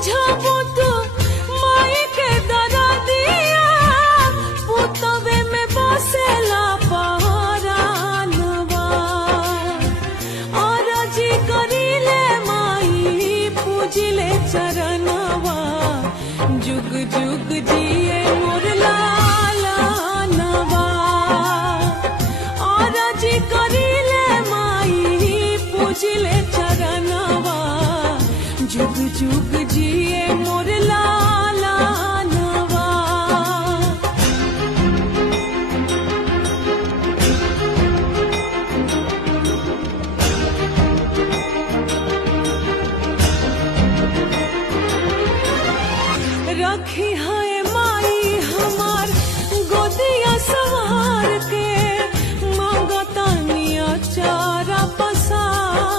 बुझबू तू माई के दरदिया पुतवे में बसेला पहरानवा और जी करीले माई पूजिले चरणवा जुग जुग जिए मोर लालनवा और जी करीले माई पूजिले